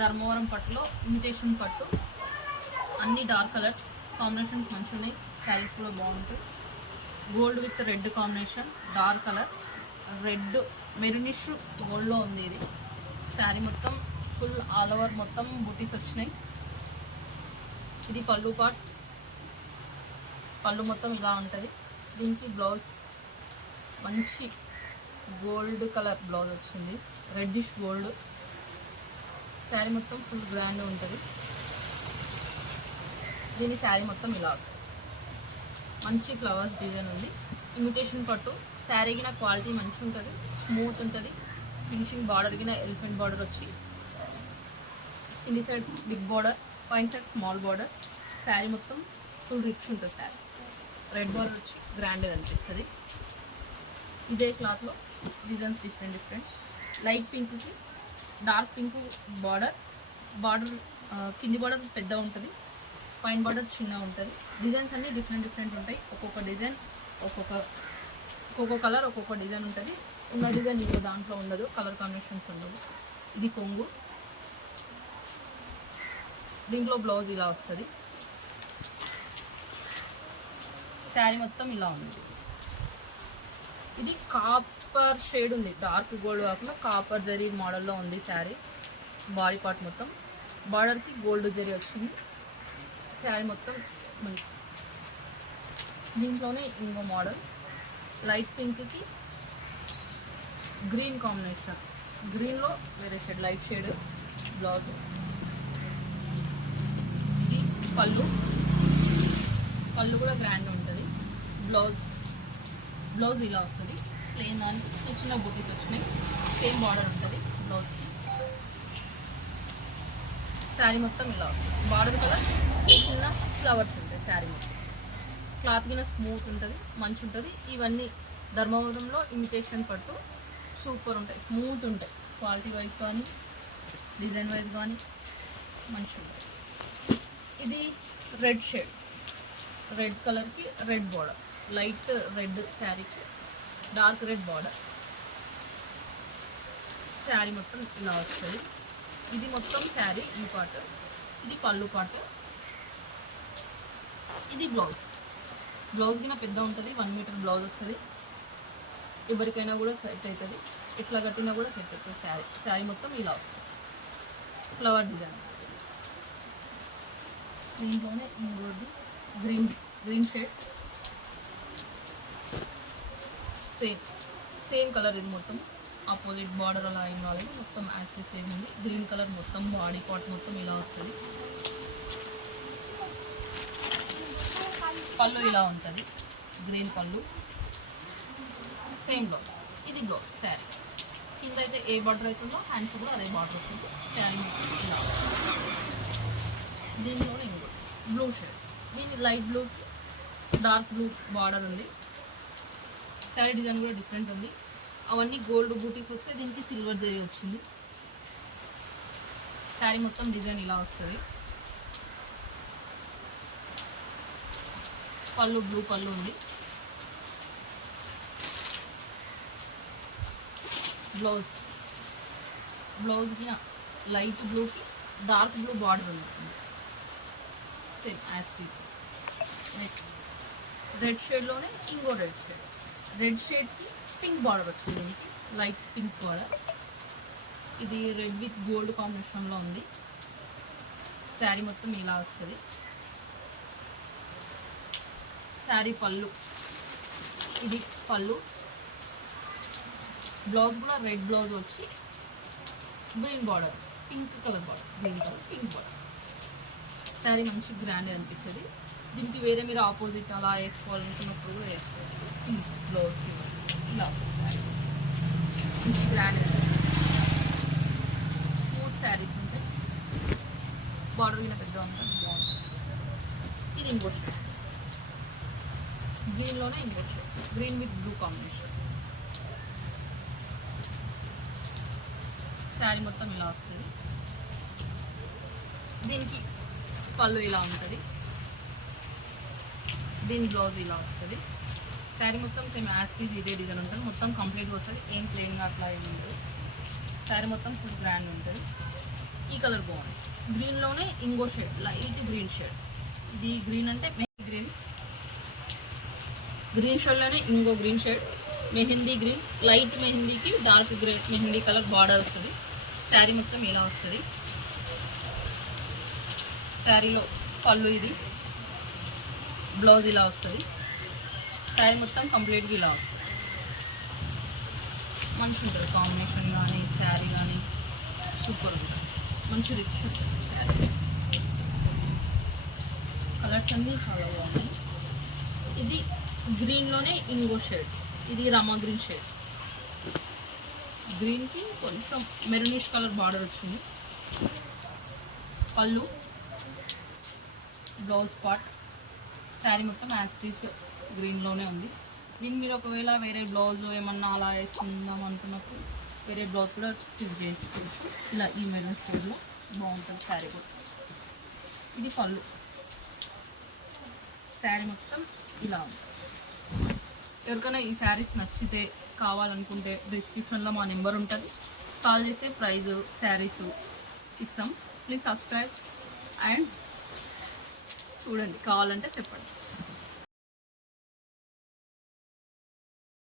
ధర్మవరం పట్టులో ఇమిటేషన్ పట్టు, అన్ని డార్క్ కలర్స్ కాంబినేషన్స్ మంచిగా ఉన్నాయి. శారీస్ కూడా బాగుంటాయి. Gold with red combination, dark colour red maroonish గోల్డ్లో ఉంది ఇది. శారీ మొత్తం ఫుల్ ఆల్ ఓవర్ మొత్తం బుటీస్ వచ్చినాయి. ఇది పళ్ళు పార్ట్, పళ్ళు మొత్తం ఇలా ఉంటుంది. దీనికి బ్లౌజ్ మంచి గోల్డ్ కలర్ బ్లౌజ్ వచ్చింది, రెడ్డిష్ గోల్డ్. శారీ మొత్తం ఫుల్ గ్రాండ్ ఉంటుంది. దీని శారీ మొత్తం ఇలా వస్తుంది. మంచి ఫ్లవర్స్ డిజైన్ ఉంది. ఇమిటేషన్ పట్టు. శారీ గిన క్వాలిటీ మంచి ఉంటుంది, స్మూత్ ఉంటుంది. ఫినిషింగ్ బార్డర్ గిన ఎలిఫెంట్ బార్డర్ వచ్చి కింది సైడ్ బిగ్ బార్డర్, పైన సైడ్ స్మాల్ బార్డర్. శారీ మొత్తం ఫుల్ రిచ్ ఉంటుంది. శారీ రెడ్ బార్డర్ వచ్చి గ్రాండ్గా అనిపిస్తుంది. ఇదే క్లాత్లో డిజైన్స్ డిఫరెంట్. లైట్ పింక్కి డార్క్ పింక్ బార్డర్ కింది బార్డర్ పెద్ద ఉంటుంది, పైన బార్డర్ చిన్న ఉంటుంది. డిజైన్స్ అన్నీ డిఫరెంట్ ఉంటాయి. ఒక్కొక్క డిజైన్ ఒక్కొక్క కలర్ ఒక్కొక్క డిజైన్ ఉంటుంది. ఉన్న డిజైన్ ఇంకో దాంట్లో ఉండదు, కలర్ కాంబినేషన్స్ ఉండదు. ఇది కొంగు. దీంట్లో బ్లౌజ్ ఇలా వస్తుంది. శారీ మొత్తం ఇలా ఉంది. ఇది కాపర్ షేడ్ ఉంది, డార్క్ గోల్డ్ కాకుండా కాపర్ జరీ మోడల్లో ఉంది శారీ. బాడీ పార్ట్ మొత్తం బార్డర్కి గోల్డ్ జరీ వచ్చింది. శారీ మొత్తం దీంట్లోనే ఇంకో మోడల్ లైట్ పింక్కి గ్రీన్ కాంబినేషన్, గ్రీన్లో వేరే షేడ్ లైట్ షేడ్ బ్లౌజ్. ఇది పళ్ళు కూడా గ్రాండ్ ఉంటుంది. బ్లౌజ్ ఇలా వస్తుంది. ప్లెయిన్ దానికి చిన్న బుటీస్ వచ్చినాయి. సేమ్ బార్డర్ ఉంటుంది బ్లౌజ్కి. శారీ మొత్తం ఇలా వస్తుంది. బార్డర్ కలర్ చిన్న ఫ్లవర్స్ ఉంటాయి. శారీ మొత్తం క్లాత్ కింద స్మూత్ ఉంటుంది, మంచి ఉంటుంది. ఇవన్నీ ధర్మవరంలో ఇమిటేషన్ పట్టు సూపర్ ఉంటాయి, స్మూత్ ఉంటాయి. క్వాలిటీ వైజ్ కానీ డిజైన్ వైజ్ కానీ మంచి ఉంటాయి. ఇది రెడ్ షేడ్, రెడ్ కలర్కి రెడ్ బార్డర్, లైట్ రెడ్ శారీకి డార్క్ రెడ్ బార్డర్. శారీ మొత్తం ఇలా వస్తుంది. ఇది మొత్తం శారీ ఈ పార్ట్. ఇది పళ్ళు పార్ట్. ఇది బ్లౌజ్ కింద పెద్ద ఉంటుంది, 1 మీటర్ బ్లౌజ్ వస్తుంది. ఎవరికైనా కూడా సెట్ అవుతుంది, ఎట్లా కట్టినా కూడా సెట్ అవుతుంది. శారీ మొత్తం ఇలా వస్తుంది. Flower design. దీంట్లోనే ఇంకోటి గ్రీన్ షేడ్, సేమ్ కలర్. ఇది మొత్తం ఆపోజిట్ బార్డర్ అలా అయిన వాళ్ళకి మొత్తం యాక్సెస్ సేమ్ ఉంది. గ్రీన్ కలర్ మొత్తం బాడీ పార్ట్ మొత్తం ఇలా వస్తుంది. పళ్ళు ఇలా ఉంటుంది, గ్రీన్ పళ్ళు. Same blouse. ఇది బ్లౌజ్ శారీ కింద అయితే ఏ బార్డర్ అవుతుందో హ్యాండ్స్ కూడా అదే బార్డర్ వస్తుంది. శారీ ఇలా. దీనిలోనే ఇంకోటి బ్లూ షేడ్. దీని లైట్ బ్లూకి డార్క్ బ్లూ బార్డర్ ఉంది. శారీ డిజైన్ కూడా డిఫరెంట్ ఉంది. అవన్నీ గోల్డ్ బూటీస్ వస్తే దీనికి సిల్వర్ జరీ వచ్చింది. శారీ మొత్తం డిజైన్ ఇలా వస్తుంది. పళ్ళు బ్లూ పళ్ళు ఉంది. బ్లౌజ్కి లైట్ బ్లూకి డార్క్ బ్లూ బార్డర్ ఉంది. సేమ్ యాజ్ నెక్స్ట్ రెడ్ షేడ్లోనే ఇంకో రెడ్ షేడ్కి పింక్ బార్డర్ వచ్చింది. దీనికి లైట్ పింక్ బార్డర్. ఇది రెడ్ విత్ గోల్డ్ కాంబినేషన్లో ఉంది. శారీ మొత్తం ఇలా వస్తుంది. శారీ పళ్ళు. ఇది పళ్ళు. బ్లౌజ్ కూడా రెడ్ బ్లౌజ్ వచ్చి green border, pink colour border, green colour pink border. Sari మంచి గ్రాండ్ అనిపిస్తుంది. దీనికి వేరే మీరు ఆపోజిట్ అలా వేసుకోవాలనుకున్నప్పుడు కూడా వేసుకోవచ్చు. బ్లౌజ్ ఇలా మంచి గ్రాండ్ అనిపిస్తుంది. స్మూత్ శారీస్ ఉంటాయి. బార్డర్ మీద పెద్ద ఉంటుంది, బాగుంటుంది. ఇది ఇంకో షేడ్, గ్రీన్లోనే ఇంకో shade, green with blue combination. Sari మొత్తం ఇలా వస్తుంది. దీనికి పళ్ళు ఇలా ఉంటుంది. దీని బ్లౌజ్ ఇలా వస్తుంది. శారీ మొత్తం సేమ్ యాస్టీజ్ ఇదే డిజైన్ ఉంటుంది. మొత్తం కంప్లీట్గా వస్తుంది. ఏం ప్లెయిన్గా అట్లా ఏమి ఉంటుంది. శారీ మొత్తం ఫుల్ గ్రాండ్ ఉంటుంది. ఈ కలర్ బాగుంది. గ్రీన్లోనే ఇంకో షేడ్, లైట్ గ్రీన్ షేడ్. ఇది గ్రీన్ అంటే గ్రీన్, గ్రీన్ షేడ్లోనే ఇంకో green shade, mehndi green. Light మెహందీకి dark green mehndi colour border వస్తుంది. శారీ మొత్తం ఇలా వస్తుంది. శారీలో పళ్ళు ఇది, బ్లౌజ్ ఇలా వస్తుంది. శారీ మొత్తం కంప్లీట్గా ఇలా వస్తుంది. మంచి ఉంటుంది కాంబినేషన్ కానీ శారీ కానీ సూపర్ ఉంటుంది. మంచి రిచ్ ఉంటుంది శారీ. కలర్స్ అన్నీ చాలా బాగున్నాయి. ఇది గ్రీన్లోనే ఇంకో షేడ్, ఇది రమా గ్రీన్ షేడ్. గ్రీన్కి కొంచెం మెరూనిష్ కలర్ బార్డర్ వచ్చింది. పళ్ళు, బ్లౌజ్ పార్ట్, శారీ మొత్తం యాస్టీస్ గ్రీన్లోనే ఉంది. దీన్ని మీరు ఒకవేళ వేరే బ్లౌజ్ ఏమన్నా అలా వేసుకుందాం అనుకున్నప్పుడు వేరే బ్లౌజ్ కూడా స్టిచ్ చేసుకోవచ్చు. ఇలా ఈ మెరూన్ షేడ్లో బాగుంటుంది శారీ కూడా. ఇది పళ్ళు, శారీ మొత్తం ఇలా ఉంది. ఎవరికైనా ఈ శారీస్ నచ్చితే కావాలనుకుంటే డిస్క్రిప్షన్లో మా నెంబర్ ఉంటుంది, కాల్ చేస్తే ప్రైజ్ శారీస్ ఇస్తాం. ప్లీజ్ సబ్స్క్రైబ్ అండ్ చూడండి, కావాలంటే చెప్పండి.